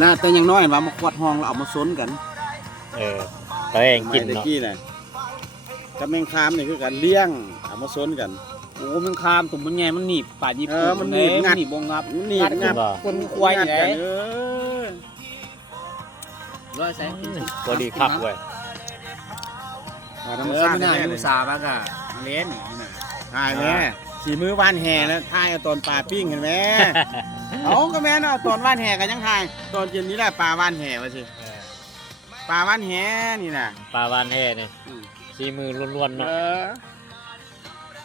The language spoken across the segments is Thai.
น่าแต่ยังน้อยว่ามาขวดห้องแล้วเอามาซนกัน ตัวเองกิน เนาะ เนาะ กี้น่ะกับแมงคามนี่คือกันเลี้ยงเอามาซนกัน โอ้มันคามตุ่มมันไงมันหนีบป่าญี่ปุ่น มันหนีบงัด หนีบบงงับ นี่ งัด งับ คนควายอยู่ไหน เออ ร้อยแสน พอดีคักเว้ย ธรรม เออ ชาติ ไม่น่า แน่ อ เล ยู่ ย สาบ้างอะเล่นนี่น่ะ ถ่ายแม่สีมือว่านแห่แล้วถ่ายเอาตอนปลาปิ้งเห็นไหม เอาก็แม่นเอาตอนว่านแห่กันยังถ่ายตอนเย็นนี้แหละปลาว่านแห่มาสิปลาว่านแห่นี่น่ะ ปลาวานแห่นี่สีมือล้วนๆ เอ เนาะ อ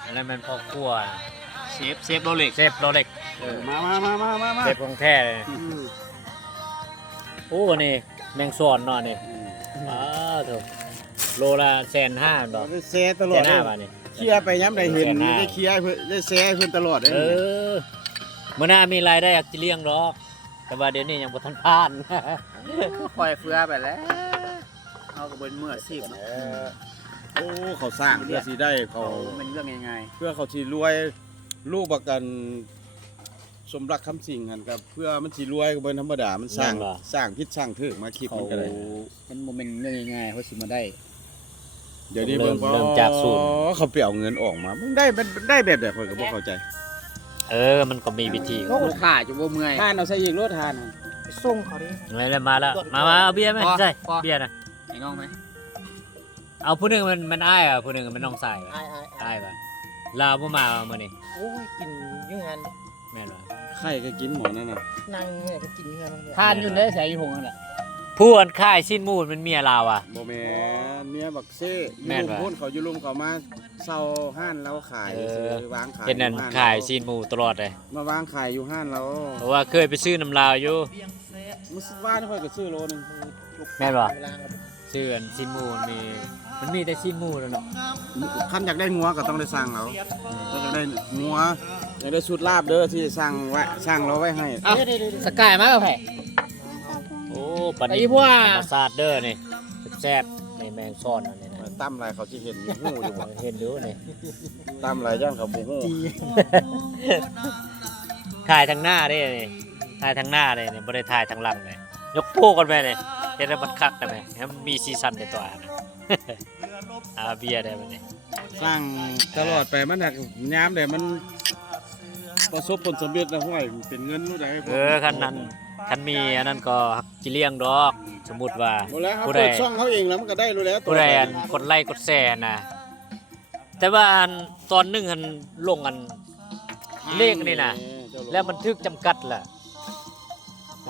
อันนั้นมันพ่อครัว เซฟโรเล็ก เซฟโรเล็ก มา เซฟของแท้เลยโอ้นี่แมงสอนเนาะนี่ถูกโลละ150,000ดอก ได้แซ่ตลอดเลย 150,000บาทนี่ เคลียร์ไปย้ำได้เห็นได้เคลียร์เพื่อได้แซ่เพื่อนตลอดเลย มื้อหน้ามีรายได้อยากจะเลี้ยงดอก แต่ว่าเดี๋ยวนี้ยังบ่ทันผ่าน ปล่อยเฟือไปแล้วเอากระเบินเมื่อสิบ โอ้เขาสร้างเพื่อสิได้เขา เป็นเรื่องง่าย เพื่อเขาสิรวยลูกประกันสมรักคำสิ่งกันกับเพื่อมันสิรวยก็เป็นธรรมดามันสร้าง นั่นเหรอ สร้างพิษสร้างถึกมาคิด เขา มันก็ได้ เป็นโมเมนต์เรื่องง่ายเขาสิมาได้ เดี๋ยวนี้เบิ่ง เริ่มจากศูนย์ เขาไปเอาเงินออกมามันได้แบบข่อยก็บ่เข้าใจ มันก็มีวิธี เขาถ่าจะบ่เมื่อย ทานเอาใส่อีกรถทาน ส่งเขาดิ อะไรแล้วมาแล้วมาเอาเบียร์ไหม พอ ใช่ พอ เบียร์นะ ไอ้น้องไหม เอาผู้หนึงมันอ้ายอ่ะผู้หนึงมันน้องชายอ่ะ ไอ้ อ้ายป่ะลาวบ่มามื้อนี้ โอ้ยกินอยังไง แม่นบ่ ไข่ก็กินหมดนั่นน่ะ นั่งเนี่ยก็กินอยังไงเนี่ย ทานอยู่ได้ใส่หงนั่นแหละ ผู้อันค่ายสิ้นมูลมันเมียลาวอ่ะ บ่แม่นเมียบักเซ่อ แม่ ยู่ น ลุม ว่ะ พุ่นเขาอยู่ลุมเขามาเซาห้านแล้วขาย เออ ซื้อวางขาย เห็นนั่น อยู่ห้ ขาย เร สิ้นมูตลอดเลย มาวางขายอยู่ห้านเรา เพราะว่าเคยไปซื้อน้ำลาวอยู่ มื้อว่านเพิ่นก็ซื้อโลนึง แม่นบ่ เวลาเรา ซื้ออันสิ้นมูมันมีแต่สิ้นมูแล้วเนาะ คันอยากได้งัวก็ต้องได้สั่งเอาถ้าอยากได้งัวอยากได้ชุดลาบเด้อที่สั่งไว้สั่งเราไว้ให้ เอ้าสกายมากกับแผ่ โอ้ปัน ไอ้ นี้ พวก ธรรมศาสตร์เด้อนี่แซ่บในแมงซ่อนอันนี้นะ ตั้มอะไรเขาสิเห็นอยู่หู้อยู่บ่ เห็นดูนี่ ตั้มอะไรย่างเขาบ่ฮู้ ถ่ายทางหน้าได้นี่ถ่ายทางหน้าเลยนี่บ่ได้ถ่ายทางหลังเลยยกโป้กันไปเลยเฮ็ดให้มันคักได้ไหมให้มันมีซีซั่นในตัวนะ อาเบียร์ได้บัดนี้ สร้างตลอดไปมันหักยามใดมันประสบผลสำเร็จแล้วห้วยเป็นเงินรู้ได้ คันมีอันนั้นก็สิเลี้ยงดอก สมมุติว่า บ่แล้วเขา ผู้ใด เปิดช่องเขาเองแล้วมันก็ได้รู้แล้ว ผู้ใดอันกดไลค์กดแชร์นะแต่ว่าอันตอนหนึงอันลงอันเลขนี่นะแล้วมันทึกจำกัดล่ะ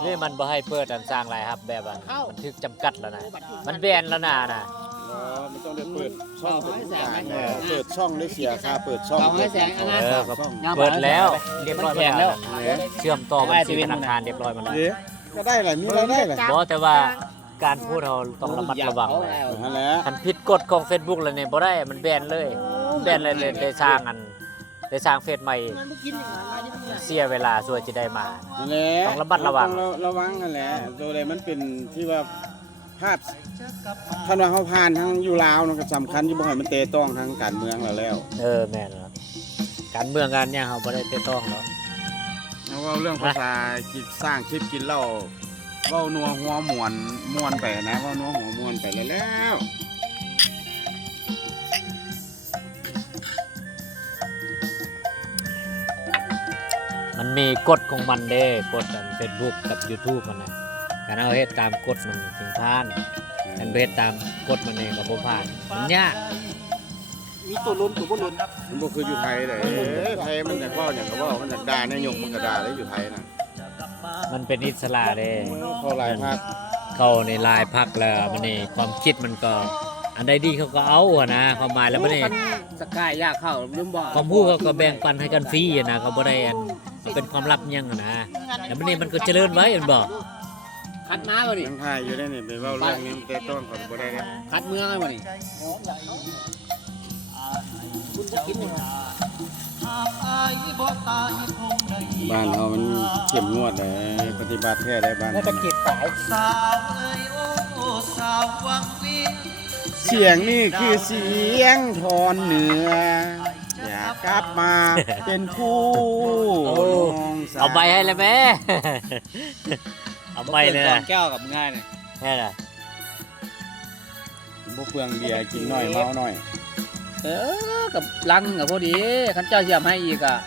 นี่มันบ่ให้เปิดอันสร้างรายรับแบบอันมันทึกจำกัดแล้วนะมันแบนแล้วนะ อ๋อมันต้องได้เปิดช่องเป็นทุกอย่างเปิดช่องได้เสียค่าเปิดช่อง เอาให้แสงเอา เอ นะ อก็ ช่อง เปิดแล้วเรียบร้อย มันแข็งแล้ว เชื่อมต่อบัญชีธนาคารเรียบร้อยหมาแล้ว เอ๊ะก็ได้แหละมีรายได้แหละ บ่แต่ว่าการพูดเราต้องระมัดระวัง นั่นแหละ คันผิดกฎของ Facebook แล้วเนี่ยบ่ได้มันแบนเลยแบนเลยได้สร้างเฟซใหม่เสียเวลาส่วนจะได้มา นั่นแหละ ต้องระมัดระวัง ต้องระวังนั่นแหละตัวใดมันเป็นที่ว่าภาพท่านว่าเขาผ่านทั้งอยู่ลาวนั่นก็สำคัญที่บ่ให้มันเตะต้องทางการเมืองแล้ว แม่นครับการเมืองกันเนี่ยเฮาบ่ได้เตะต้องหรอก แล้วก็เรื่องภาษาคิดสร้างคลิปกินเหล้าเว้านัวหัวม่วนไปนะเว้านัวหัวม่วนไปแล้ว มันมีกฎของมันเด้กฎอัน Facebook กับ YouTube มันน่ะการเอาเฮ็ดตามกฎมันถึงผ่านคันบ่เฮ็ดตามกฎมันเองก็บ่ผ่านมันยาก มีตัวลุ้นตัวบ่ลุ้น มันบ่คืออยู่ไทยเลยไทยมันอยากเว้าอย่างก็เว้ามันอยากด่านายกมันก็ด่าได้อยู่ไทยนะ มันเป็นอิสระเด้ เขาหลายภาค เข้าในลายพักแล้วมันนี่ความคิดมันก็อันใดดีเขาก็เอาอะนะความหมายแล้วมันนี่ สกายยากเข้าลืมบอก ความรู้เขาก็แบ่งปันให้กันฟรีอะนะเขาบ่ได้อันมันเป็นความลับหยังอะนะแล้วมันนี่มันก็เจริญไว้อันบอก คัดม้าบ่นี่ ยังไทยอยู่ได้นี่ไปเว้าเรื่องนี้มันเตะต้องเขาบ่ได้นะ คัดเมืองเลยบ่นี่ คุณจะกินยังไง บ้านเรามันเข้มงวดเลยปฏิบัติแท้ได้บ้าน น่าจะเก็บสาย เสียงนี่คือเสียงทอนเหนืออยากกลับมาเป็นคู่น้องสาว เอาใบให้เลยแม่ เ เอาไม่เลย ก่อ นะ นแก้วกับง่ายเนี่ย แค่น่ะ บ่เปลืองเบียร์กินน้อยเมาน้อย กับลังกับพอดีคันเจ้าเสียมให้อีกอ่ะ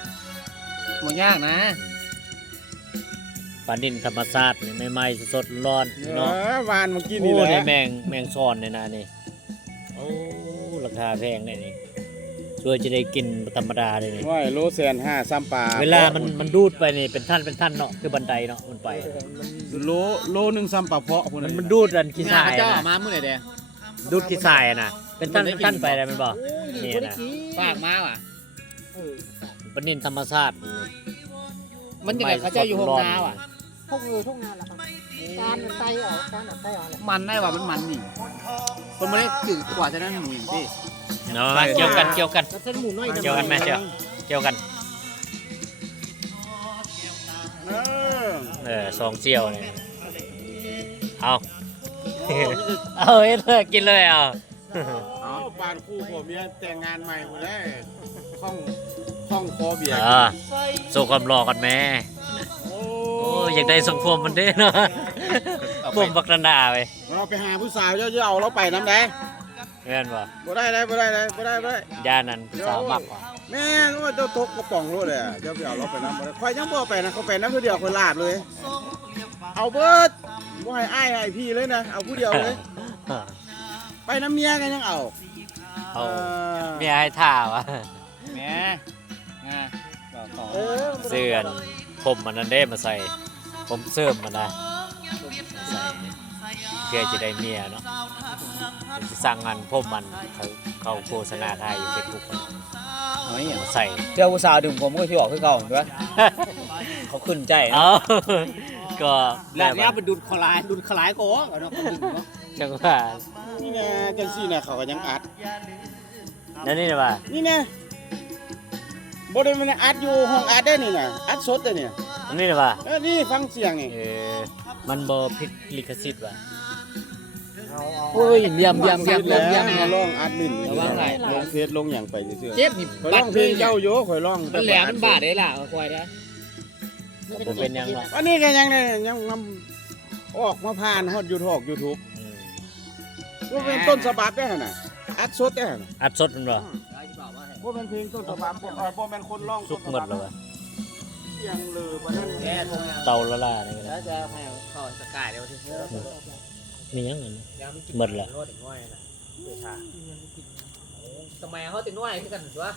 บ่ยากนะ ปลานินธรรมชาตินี่ใหม่ๆสดๆร้อนๆเนาะ หวานเมื่อกี้ โอ้ นี่แหละ ได้แมงซ่อนเนี่ยนะนี่โอ้ราคาแพงเลยนี่ช่วยจะได้กินธรรมดาเลยนี่ ร้อยโลแสนห้าซ้ำปลา เวลามันดูดไปนี่เป็นท่านเนาะคือบันไดเนาะมันไป โลนึงซ้ำปลาเพาะพุ่น มันดูดอันขี้ทราย เจ้า นะ มามื้อไหนแดง ดูดขี้ทรายอะนะเป็นท่านไปอะไรมันบอกนี่นะ ฝากมาว่ะ ปลานินธรรมชาติ มันยังไงเขาเจ้าอยู่ห้องนาว่ะ ทุ่งนาแหละครับการไตออกการไตออกแหละ มันได้ว่ะมันนี่คนไม่ได้ถือกว่าจะนั้นหนูพี่ เนาะมาเกี่ยวกัน แล้วเส้นหมูน้อย เกี่ยวกันไหมเกี่ยวกัน สองเจียวเนี่ยเอาเอาเอ็ดเลยกินเลยเอา เอาปานคู่ผัวเมียแต่งงานใหม่พุ่นแล้วห้องคอเบียร์ ส่งความรอกันแม่โอ้อยากได้ส่งพวมมันเด้เนาะพวมบักระนาไป เราไปหาผู้สาวเยอะๆเอาเราไปน้ำได้ เงินบ่ บ่ได้เลยบ่ได้ ย่านั้นสาวมักว่ะ แม่นว่าเจ้าตกกระป๋องโลดเลยอะเจ้าไปเอาเราไปน้ำบ่ได้ข่อยยังบ่ไปนะเขาไปน้ำผู้เดียวคนลาดเลย เอาเบิดบ่ให้อ้ายให้พี่เลยนะเอาผู้เดียวเลย ไปน้ำเมียกันยังเอา เอาเมียให้ท่าวะ แม่บอกต่อ เสื้อนผมมันนั่นเด้มาใส่ผมเสริมมันนะใส่เพื่อจะได้เมียเนาะจะสั่งงานผมมันเขาโฆษณาขายอยู่เฟซบุ๊ก เฮ้ย มาใส่ เจ้าผู้สาวดึงผมก็ที่ออกคือเก่าถูกไหมเขาขึ้นใจ เอาก็ แล้วเนี่ยเป็นดุลคลายก็เนาะคนดึงเนาะ จังหว่า นี่ไงจังซี่น่ะเขาก็ยังอัด นั่นนี่นะว่า นี่นะบ่ได้มันอัดอยู่ห้องอัดได้นี่น่ะอัดสดได้นี่ นั่นนี่นะว่า นี่ฟังเสียงนี่ มันบ่ผิดลิขสิทธิ์ว่ะ โอ้ยเยี่ยม ลองอัดมิน ระวังไหล่ ลงเฟซลงหยังไปซื่อๆ เจ็บนี่ ข่อยร้องเพลงเจ้าอยู่ข่อยร้อง มันแหลมมันบาดได้ล่ะควายนะ บ่เป็นหยังหรอก อันนี้ก็ยังเนี่ยยังนำออกมาผ่านฮอด YouTube อืม ว่าเป็นต้นฉบับได้หั่นน่ะอัดสดได้หั่นน่ะ อัดสดมันบ่ บ่เป็นเพลงต้นฉบับบ่แม่นคนร้อง สุกหมดแล้วว่ะ เสียงลือบ่นั่น แย่ตรงนี้ เตาละล่านี่ก็ แล้ ได้ วจะให้เข้าสกายเดี๋ยวที่ มีหยังอันนี้ ยามกิน หมดละ รถถึงน้อยน่ะเดี๋ยวท่าสมัยเขาถึงน้อยคือกันหรือวะ